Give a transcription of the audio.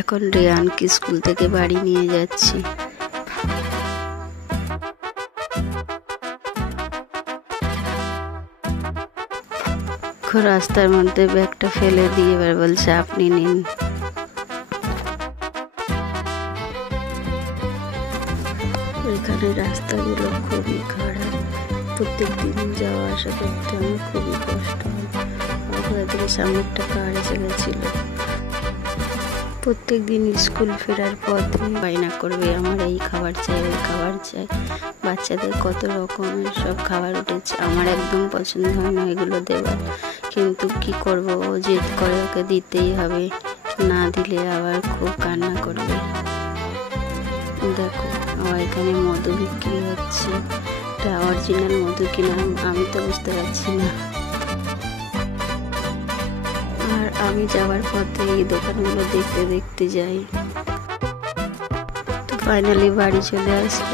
এখন রেয়ানকে স্কুল থেকে বাড়ি নিয়ে যাচ্ছি। রাস্তার মধ্যে ব্যাগটা ফেলে দিয়ে এবার বলছে আপনি নিন। এখানে রাস্তাগুলো খুবই খারাপ, প্রত্যেক দিন যাওয়া আসা করতে আমার খুবই কষ্ট হয়। আমার থেকে সামনে একটা কার এসে গেছিল। প্রত্যেক দিন স্কুল ফেরার পথে বায়না করবে আমার এই খাবার চাই, ওই খাবার চাই। বাচ্চাদের কত রকমের সব খাবার উঠেছে, আমার একদম পছন্দ হয় না এগুলো দেওয়ার, কিন্তু কি করব, ও জেদ করে ওকে দিতেই হবে, না দিলে আবার খুব কান্না করবে। দেখো আমার এখানে মধু বিক্রি হচ্ছে, এটা অরিজিনাল মধু কিনা আমি তো বুঝতে পারছি না। আর আমি যাওয়ার পথে এই দোকানগুলো দেখতে দেখতে যাই। তো ফাইনালি বাড়ি চলে আসলাম।